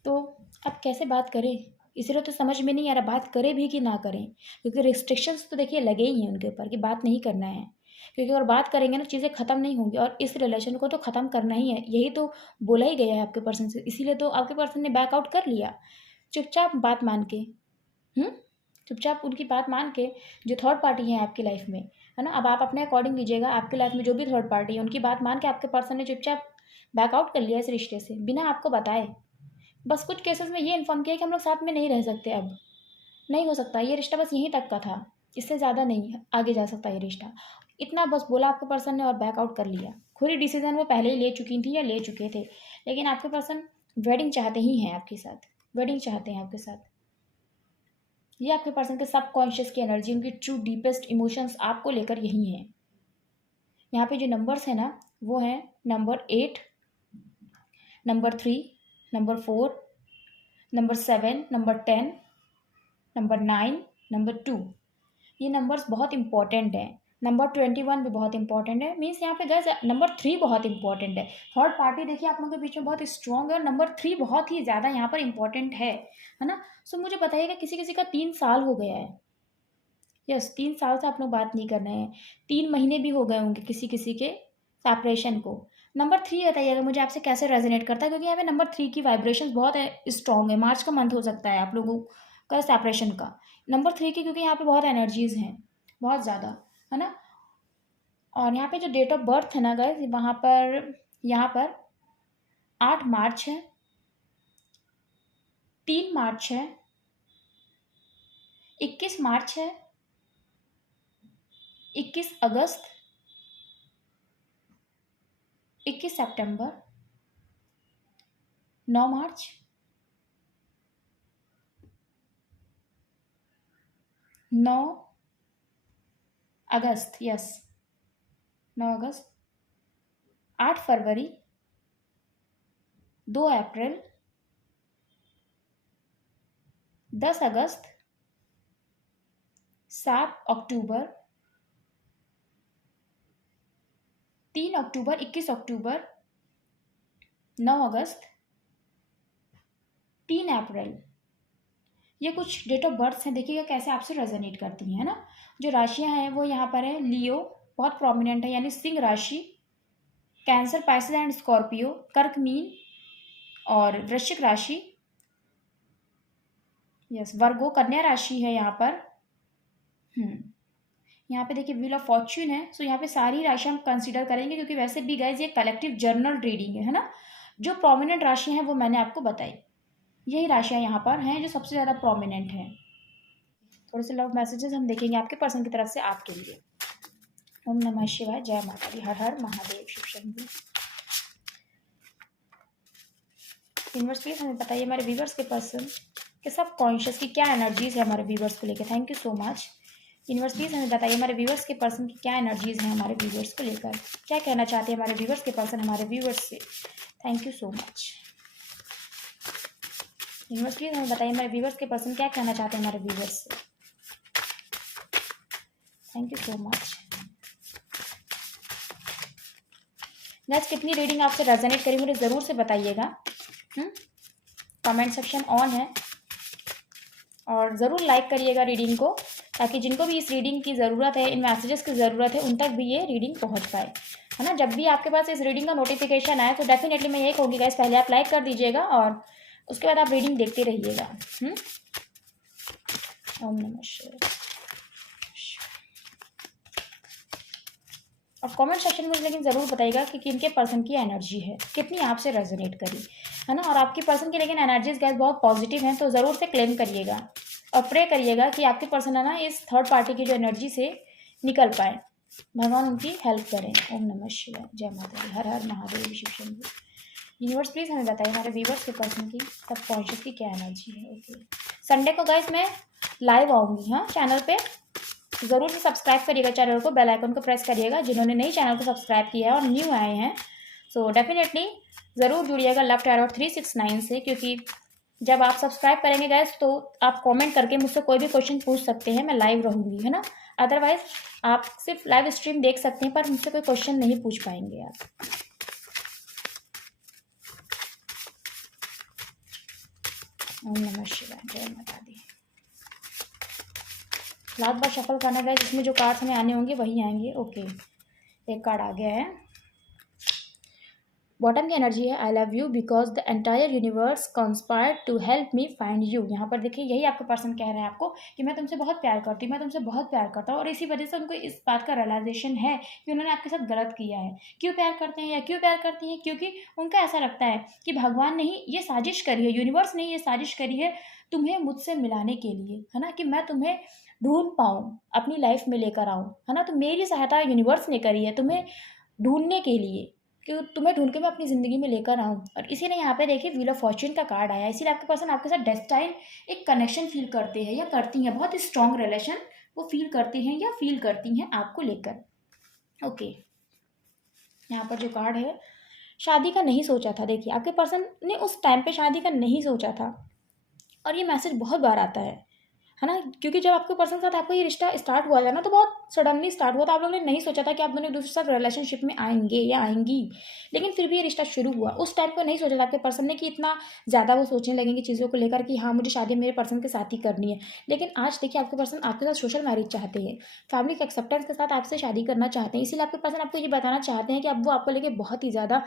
तो अब कैसे बात करें? इसलिए तो समझ में नहीं आ रहा बात करें भी कि ना करें, क्योंकि रिस्ट्रिक्शंस तो देखिए लगे ही हैं उनके ऊपर कि बात नहीं करना है। क्योंकि अगर बात करेंगे ना चीज़ें ख़त्म नहीं होंगी और इस रिलेशन को तो ख़त्म करना ही है, यही तो बोला ही गया है आपके पर्सन से, इसीलिए तो आपके पर्सन ने बैक आउट कर लिया, चुपचाप बात मान के। हुँ? चुपचाप उनकी बात मान के, जो थर्ड पार्टी है आपकी लाइफ में, है ना? अब आप अपने अकॉर्डिंग लीजिएगा, आपकी लाइफ में जो भी थर्ड पार्टी है, उनकी बात मान के आपके पर्सन ने चुपचाप बैक आउट कर लिया इस रिश्ते से, बिना आपको बताए। बस कुछ केसेस में ये इन्फॉर्म किया कि हम लोग साथ में नहीं रह सकते अब, नहीं हो सकता, ये रिश्ता बस यहीं तक का था, इससे ज़्यादा नहीं आगे जा सकता ये रिश्ता। इतना बस बोला आपके पर्सन ने और बैक आउट कर लिया। खुद ही डिसीज़न वो पहले ही ले चुकी थी या ले चुके थे, लेकिन आपके पर्सन वेडिंग चाहते ही हैं आपके साथ, वेडिंग चाहते हैं आपके साथ। ये आपके पर्सन के सबकॉन्शियस की एनर्जी, उनकी ट्रू डीपेस्ट इमोशंस आपको लेकर यही हैं। यहाँ पे जो नंबर्स हैं ना, वो हैं number 8, number 3, number 4, number 7, number 10, number 9, number 2। ये नंबर्स बहुत इंपॉर्टेंट हैं। नंबर 21 भी बहुत इंपॉर्टेंट है। मीन्स यहाँ पे गाइस नंबर 3 बहुत इंपॉर्टेंट है। थर्ड पार्टी देखिए आप लोगों के बीच में बहुत स्ट्रॉन्ग है और नंबर 3 बहुत ही ज़्यादा यहाँ पर इंपॉर्टेंट है ना? सो मुझे बताइएगा किसी किसी का 3 साल हो गया है। यस 3 साल से आप लोग बात नहीं कर रहे हैं, 3 महीने भी हो गए होंगे किसी किसी के सेपरेशन को। नंबर 3 बताइएगा मुझे आपसे कैसे रेजोनेट करता है, क्योंकि यहाँ पे नंबर 3 की वाइब्रेशंस बहुत स्ट्रॉन्ग है। मार्च का मंथ हो सकता है आप लोगों का सेपरेशन का। नंबर 3 की क्योंकि यहाँ पे बहुत एनर्जीज हैं, बहुत ज़्यादा, है ना? और यहाँ पे जो डेट ऑफ बर्थ है ना गाइस, वहाँ पर यहाँ पर 8 मार्च है, 3 मार्च है, 21 मार्च है, 21 अगस्त, 21 सितंबर, 9 मार्च, 9 अगस्त, यस 9 अगस्त, 8 फरवरी, 2 अप्रैल, 10 अगस्त, 7 अक्टूबर, 3 अक्टूबर, 21 अक्टूबर, 9 अगस्त, 3 अप्रैल। ये कुछ डेट ऑफ बर्थ हैं, देखिएगा कैसे आपसे रेजोनेट करती हैं, है ना? जो राशियां हैं वो यहाँ पर है लियो, बहुत प्रोमिनेंट है, यानी सिंह राशि, कैंसर, पाइसेस एंड स्कॉर्पियो, कर्क, मीन और वृश्चिक राशि, यस वर्गो, कन्या राशि है यहाँ पर। यहाँ पे देखिए व्हील ऑफ फॉर्च्यून है। सो यहाँ पे सारी राशि हम कंसीडर करेंगे, क्योंकि वैसे भी गाइज ये कलेक्टिव जर्नल रीडिंग है ना? जो प्रोमिनेंट राशि हैं वो मैंने आपको बताई, यही राशियाँ यहाँ पर हैं जो सबसे ज़्यादा प्रोमिनेंट हैं। थोड़े से लव मैसेजेस हम देखेंगे आपके पर्सन की तरफ से आपके लिए। ओम नमः शिवाय, जय माता दी, हर हर महादेव, शिव शंभू। यूनिवर्स प्लीज हमें बताइए हमारे व्यूवर्स के पर्सन के सब कॉन्शियस की क्या एनर्जीज है हमारे व्यूवर्स को लेकर। Thank you so much. Universe please हमें बताइए हमारे व्यूवर्स के पर्सन की क्या एनर्जीज हैं हमारे व्यूवर्स को लेकर, क्या कहना चाहते हैं हमारे व्यूवर्स के पर्सन हमारे व्यूवर्स से। Thank you so much. Universe please हमें बताइए हमारे व्यूवर्स के पर्सन क्या कहना चाहते हैं हमारे व्यूवर्स से। Thank you so much. Next कितनी रीडिंग आपसे रेजोनेट करी मुझे ज़रूर से बताइएगा। कमेंट सेक्शन ऑन है और ज़रूर लाइक करिएगा रीडिंग को, ताकि जिनको भी इस रीडिंग की ज़रूरत है, इन मैसेजेस की ज़रूरत है, उन तक भी ये रीडिंग पहुंच पाए, है ना। जब भी आपके पास इस रीडिंग का नोटिफिकेशन आए तो डेफिनेटली मैं यही कहूँगी गाइस, पहले आप लाइक कर दीजिएगा और उसके बाद आप रीडिंग देखते रहिएगा। ओम नमः शिवाय। और कमेंट सेक्शन में लेकिन ज़रूर बताइएगा कि किनके पर्सन की एनर्जी है, कितनी आपसे रेजोनेट करी, है ना। और आपकी पर्सन की लेकिन एनर्जीज गैस बहुत पॉजिटिव हैं, तो ज़रूर से क्लेम करिएगा और प्रे करिएगा कि आपके पर्सन है ना इस थर्ड पार्टी की जो एनर्जी से निकल पाए, भगवान उनकी हेल्प करें। ओम नमः शिवाय, जय माता दी, हर हर महादेव, शिव शंभू। यूनिवर्स प्लीज़ हमें बताइए हमारे व्यूवर्स के पर्सन की सब कॉन्शियस की क्या एनर्जी है। ओके, संडे को गाइस मैं लाइव आऊँगी, हाँ, चैनल पे ज़रूर से सब्सक्राइब करिएगा चैनल को, बेल आइकन को प्रेस करिएगा जिन्होंने नई चैनल को सब्सक्राइब किया है और न्यू आए हैं। सो डेफिनेटली ज़रूर जुड़िएगा लव टैरो 369 से, क्योंकि जब आप सब्सक्राइब करेंगे गैस तो आप कमेंट करके मुझसे कोई भी क्वेश्चन पूछ सकते हैं, मैं लाइव रहूँगी, है ना। अदरवाइज आप सिर्फ लाइव स्ट्रीम देख सकते हैं पर मुझसे कोई क्वेश्चन नहीं पूछ पाएंगे आप। ओम नमः शिवाय, जय माता दी। लास्ट बार शफल करना गया जिसमें जो कार्ड्स हमें आने होंगे वही आएंगे। ओके, एक कार्ड आ गया है, बॉटम की एनर्जी है I love you because the entire universe conspired to help me find you. यहाँ पर देखिए यही आपका पर्सन कह रहे हैं आपको कि मैं तुमसे बहुत प्यार करती हूँ, मैं तुमसे बहुत प्यार करता हूँ, और इसी वजह से उनको इस बात का रियलाइजेशन है कि उन्होंने आपके साथ गलत किया है। क्यों प्यार करते हैं या क्यों प्यार करती हैं? क्योंकि उनका ऐसा लगता है कि भगवान ने ही ये साजिश करी है, यूनिवर्स ने ये साजिश करी है तुम्हें मुझसे मिलाने के लिए, है ना, कि मैं तुम्हें ढूंढ पाऊँ, अपनी लाइफ में लेकर आऊँ, है ना। तो मेरी सहायता यूनिवर्स ने करी है तुम्हें ढूंढने के लिए, कि तुम्हें ढूंढ के मैं अपनी ज़िंदगी में लेकर आऊँ। और इसीलिए यहाँ पे देखिए व्हील ऑफ फॉर्च्यून का कार्ड आया, इसीलिए आपके पर्सन आपके साथ डेस्टाइन एक कनेक्शन फील करते हैं या करती हैं, बहुत ही स्ट्रॉन्ग रिलेशन वो फील करती हैं या फील करती हैं आपको लेकर। ओके, यहाँ पर जो कार्ड है शादी का नहीं सोचा था, देखिए आपके पर्सन ने उस टाइम पे शादी का नहीं सोचा था, और ये मैसेज बहुत बार आता है ना, क्योंकि जब आपके पर्सन के साथ आपका ये रिश्ता स्टार्ट हुआ था ना तो बहुत सडनली स्टार्ट हुआ था, आप लोगों ने नहीं सोचा था कि आप दोनों एक दूसरे के साथ रिलेशनशिप में आएंगे या आएंगी, लेकिन फिर भी ये रिश्ता शुरू हुआ। उस टाइम को नहीं सोचा था आपके पर्सन ने कि इतना ज़्यादा वो सोचने लगेंगे चीज़ों को लेकर कि हाँ मुझे शादी मेरे पर्सन के साथ ही करनी है। लेकिन आज देखिए आपके पर्सन आपके साथ सोशल मैरिज चाहते हैं, फैमिली के एक्सेप्टेंस के साथ आपसे शादी करना चाहते हैं, इसीलिए आपके पर्सन आपको ये बताना चाहते हैं कि अब वो आपको लेके बहुत ही ज़्यादा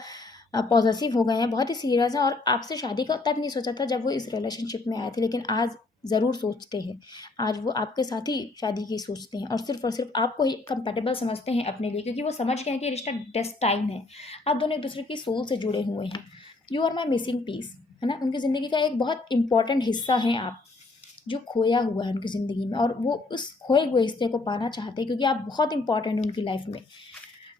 पॉजेसिव हो गए हैं, बहुत ही सीरियस हैं, और आपसे शादी का तब नहीं सोचा था जब वो इस रिलेशनशिप में आए थे, लेकिन आज ज़रूर सोचते हैं। आज वो आपके साथ ही शादी की सोचते हैं और सिर्फ आपको ही कंपेटेबल समझते हैं अपने लिए, क्योंकि वो समझ गए हैं कि रिश्ता डेस्टाइन है, आप दोनों एक दूसरे की सोल से जुड़े हुए हैं। You are my missing piece, है ना, उनकी ज़िंदगी का एक बहुत इंपॉर्टेंट हिस्सा हैं आप, जो खोया हुआ है उनकी ज़िंदगी में, और वो उस खोए हुए हिस्से को पाना चाहते हैं, क्योंकि आप बहुत इंपॉर्टेंट हैं उनकी लाइफ में।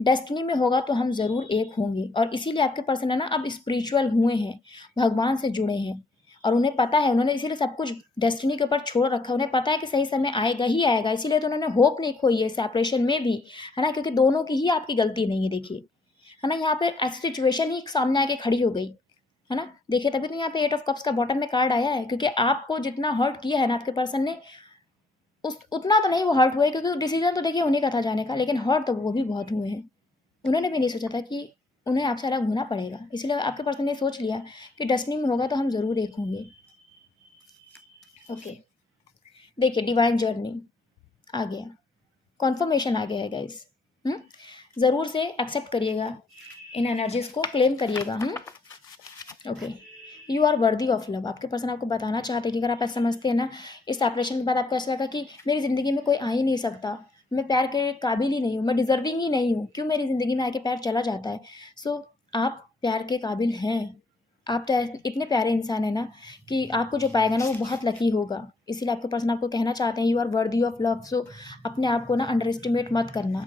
डेस्टिनी में होगा तो हम ज़रूर एक होंगे, और इसीलिए आपके पर्सन है ना अब स्पिरिचुअल हुए हैं, भगवान से जुड़े हैं, और उन्हें पता है, उन्होंने इसीलिए सब कुछ डेस्टिनी के ऊपर छोड़ रखा है। उन्हें पता है कि सही समय आएगा ही आएगा, इसीलिए तो उन्होंने होप नहीं खोई है सेपरेशन में भी, है ना, क्योंकि दोनों की ही आपकी गलती नहीं है। देखिए, है ना, यहाँ पे ऐसी सिचुएशन ही सामने आके खड़ी हो गई, है ना। देखिए तभी तो यहाँ पे 8 ऑफ कप्स का बॉटम में कार्ड आया है, क्योंकि आपको जितना हर्ट किया है ना आपके पर्सन ने, उस उतना तो नहीं वो हर्ट हुए, क्योंकि डिसीजन तो देखिए उन्हीं का था जाने का, लेकिन हर्ट तो वो भी बहुत हुए हैं। उन्होंने भी नहीं सोचा था कि उन्हें आपसे अलग होना पड़ेगा, इसलिए आपके पर्सन ने सोच लिया कि डेस्टिनी में होगा तो हम ज़रूर एक होंगे। ओके, देखिए डिवाइन जर्नी आ गया, कॉन्फर्मेशन आ गया है गाइस। ज़रूर से एक्सेप्ट करिएगा इन एनर्जीज को, क्लेम करिएगा। Okay, you are worthy of love. आपके पर्सन आपको बताना चाहते हैं कि अगर आप ऐसा समझते हैं ना, इस सेपरेशन के बाद आपको ऐसा लगा कि मेरी ज़िंदगी में कोई आ ही नहीं सकता, मैं प्यार के काबिल ही नहीं हूँ, मैं डिज़र्विंग ही नहीं हूँ, क्यों मेरी ज़िंदगी में आके प्यार चला जाता है। सो आप प्यार के काबिल हैं, आप तो इतने प्यारे इंसान हैं ना कि आपको जो पाएगा ना वो बहुत लकी होगा। इसीलिए आपके पर्सन आपको कहना चाहते हैं you are worthy of love. So अपने आप को ना अंडर एस्टिमेट मत करना।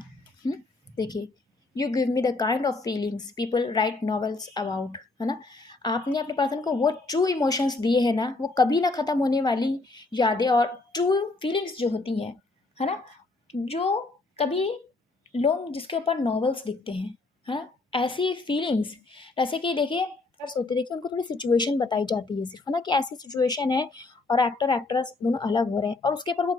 देखिए, you give me the kind of feelings people write novels about, है ना। आपने अपने पर्सन को वो ट्रू इमोशंस दिए हैं ना, वो कभी ना ख़त्म होने वाली यादें और ट्रू फीलिंग्स जो होती हैं, है ना, जो कभी लोग जिसके ऊपर नॉवेल्स लिखते हैं, है ना, ऐसी फीलिंग्स। जैसे कि देखिए एक्टर्स होते हैं, देखिए उनको थोड़ी सिचुएशन बताई जाती है सिर्फ, है ना, कि ऐसी सिचुएशन है और एक्टर एक्ट्रेस दोनों अलग हो रहे हैं और उसके ऊपर वो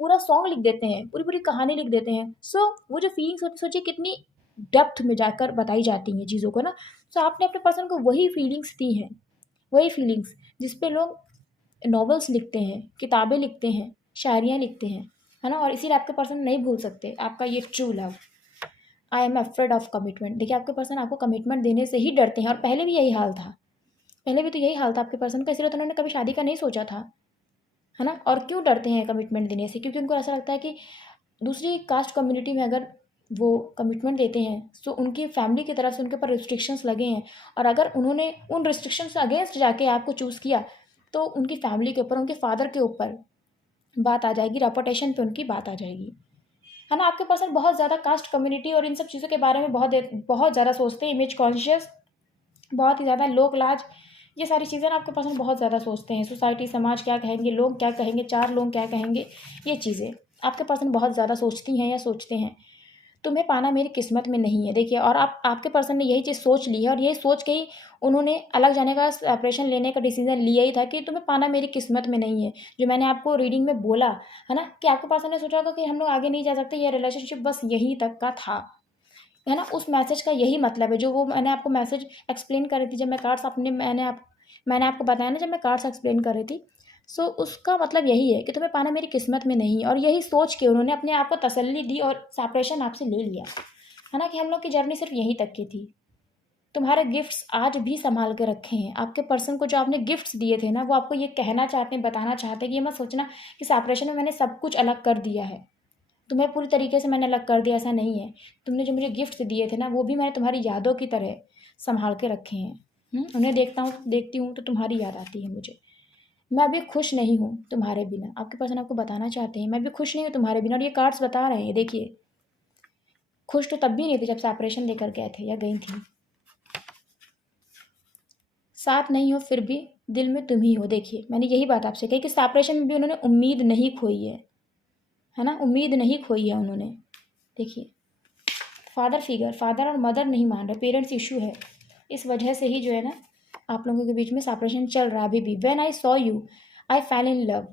पूरा सॉन्ग लिख देते हैं, पूरी पूरी कहानी लिख देते हैं। सो वो जो फीलिंग्स होती, सोचिए कितनी डेप्थ में जाकर बताई जाती हैं चीज़ों को ना। सो आपने अपने पर्सन को वही फीलिंग्स दी हैं, वही फीलिंग्स जिस पे लोग नॉवेल्स लिखते हैं, किताबें लिखते हैं, शायरियाँ लिखते हैं, है ना। और इसीलिए आपके पर्सन नहीं भूल सकते आपका ये true love. I am afraid of commitment, देखिए आपके पर्सन आपको कमिटमेंट देने से ही डरते हैं और पहले भी यही हाल था, पहले भी तो यही हाल था आपके पर्सन का, इसलिए तो उन्होंने कभी शादी का नहीं सोचा था, है ना। और क्यों डरते हैं कमिटमेंट देने से? क्योंकि उनको ऐसा लगता है कि दूसरी कास्ट कम्युनिटी में अगर वो कमिटमेंट देते हैं तो उनकी फैमिली की तरफ से उनके ऊपर रिस्ट्रिक्शंस लगे हैं, और अगर उन्होंने उन रिस्ट्रिक्शंस अगेंस्ट जाके आपको चूज़ किया तो उनकी फैमिली के ऊपर, उनके फादर के ऊपर बात आ जाएगी, रेपुटेशन पे उनकी बात आ जाएगी, है ना। आपके पर्सन बहुत ज़्यादा कास्ट कम्युनिटी और इन सब चीज़ों के बारे में बहुत बहुत ज़्यादा सोचते हैं, इमेज कॉन्शियस, बहुत ही ज़्यादा लोक लाज, ये सारी चीज़ें ना आपके पर्सन बहुत ज़्यादा सोचते हैं। सोसाइटी, समाज क्या कहेंगे, लोग क्या कहेंगे, चार लोग क्या कहेंगे, ये चीज़ें आपके पर्सन बहुत ज़्यादा सोचती हैं या सोचते हैं। तुम्हें पाना मेरी किस्मत में नहीं है, देखिए। और आपके पर्सन ने यही चीज़ सोच ली है और यही सोच के ही उन्होंने अलग जाने का, सेपरेशन लेने का डिसीजन लिया ही था कि तुम्हें पाना मेरी किस्मत में नहीं है। जो मैंने आपको रीडिंग में बोला, है ना, कि आपके पर्सन ने सोचा होगा कि हम लोग आगे नहीं जा सकते, ये रिलेशनशिप बस यहीं तक का था, है ना। उस मैसेज का यही मतलब है, जो वो मैंने आपको मैसेज एक्सप्लेन कर रही थी जब मैं कार्ड्स अपने मैंने आपको बताया ना, जब मैं कार्ड्स एक्सप्लेन कर रही थी। सो उसका मतलब यही है कि तुम्हें पाना मेरी किस्मत में नहीं है, और यही सोच के उन्होंने अपने आप को तसल्ली दी और सेपरेशन आपसे ले लिया, है ना, कि हम लोग की जर्नी सिर्फ यहीं तक की थी। तुम्हारे गिफ्ट्स आज भी संभाल के रखे हैं। आपके पर्सन को जो आपने गिफ्ट्स दिए थे ना, वो आपको ये कहना चाहते हैं, बताना चाहते हैं कि ये मत सोचना कि सेपरेशन में मैंने सब कुछ अलग कर दिया है, तुम्हें पूरी तरीके से मैंने अलग कर दिया, ऐसा नहीं है। तुमने जो मुझे गिफ्ट्स दिए थे ना, वो भी मैंने तुम्हारी यादों की तरह संभाल के रखे हैं। उन्हें देखती हूँ तो तुम्हारी याद आती है मुझे। मैं अभी खुश नहीं हूँ तुम्हारे बिना, आपके पर्सन आपको बताना चाहते हैं मैं अभी खुश नहीं हूँ तुम्हारे बिना, और ये कार्ड्स बता रहे हैं, देखिए। खुश तो तब भी नहीं थे जब सेपरेशन लेकर गए थे या गई थी। साथ नहीं हो फिर भी दिल में तुम ही हो, देखिए मैंने यही बात आपसे कही कि सेपरेशन में भी उन्होंने उम्मीद नहीं खोई है ना, उम्मीद नहीं खोई है उन्होंने। देखिए, फादर फिगर, फादर और मदर नहीं मान रहे, पेरेंट्स इशू है, इस वजह से ही जो है ना आप लोगों के बीच में सेपरेशन चल रहा है अभी भी। When I saw you I fail in love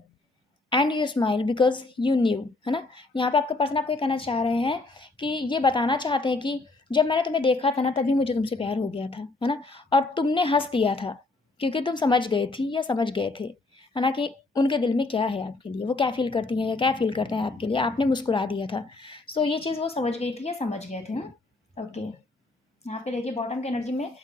and you smile because you new, है ना। यहाँ पे आपके पर्सन आपको ये कहना चाह रहे हैं कि ये बताना चाहते हैं कि जब मैंने तुम्हें देखा था ना, तभी मुझे तुमसे प्यार हो गया था, है ना। और तुमने हंस दिया था क्योंकि तुम समझ गए थी या समझ गए थे, है ना, कि उनके दिल में क्या है आपके लिए, वो क्या फील करती हैं या क्या फील करते हैं आपके लिए, आपने मुस्कुरा दिया था। सो ये चीज़ वो समझ गई थी या समझ गए थे। ओके, यहाँ पे देखिए बॉटम की एनर्जी में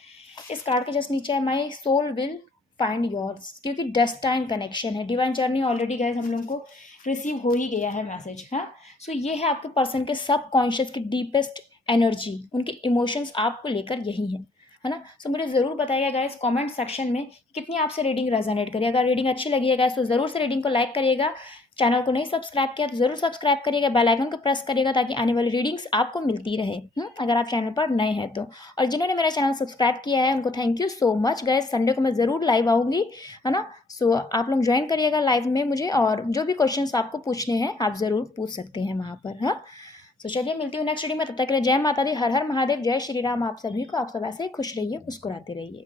इस कार्ड के जस्ट नीचे है my soul will find yours, क्योंकि डेस्टाइन कनेक्शन है, डिवाइन जर्नी ऑलरेडी गए हम लोग को रिसीव हो ही गया है मैसेज, हाँ। सो ये है आपके पर्सन के सब कॉन्शियस की डीपेस्ट एनर्जी, उनके इमोशंस आपको लेकर यही है ना। सो मुझे ज़रूर बताइएगा गाइस कमेंट सेक्शन में कितनी आपसे रीडिंग रेजोनेट करिए। अगर रीडिंग अच्छी लगी है गाइस तो ज़रूर से रीडिंग को लाइक करिएगा, चैनल को नहीं सब्सक्राइब किया तो ज़रूर सब्सक्राइब करिएगा, बेल आइकन को प्रेस करिएगा ताकि आने वाली रीडिंग्स आपको मिलती रहे, अगर आप चैनल पर नए हैं तो। और जिन्होंने मेरा चैनल सब्सक्राइब किया है उनको thank you so much guys. Sunday को मैं ज़रूर लाइव आऊँगी, है ना। सो आप लोग ज्वाइन करिएगा लाइव में मुझे, और जो भी क्वेश्चंस आपको पूछने हैं आप ज़रूर पूछ सकते हैं वहाँ पर, हाँ। सो चलिए मिलती हूँ नेक्स्ट वीडियो में, तब तक के लिए जय माता दी, हर हर महादेव, जय श्री राम। आप सभी को, आप सब ऐसे ही खुश रहिए, मुस्कुराते रहिए।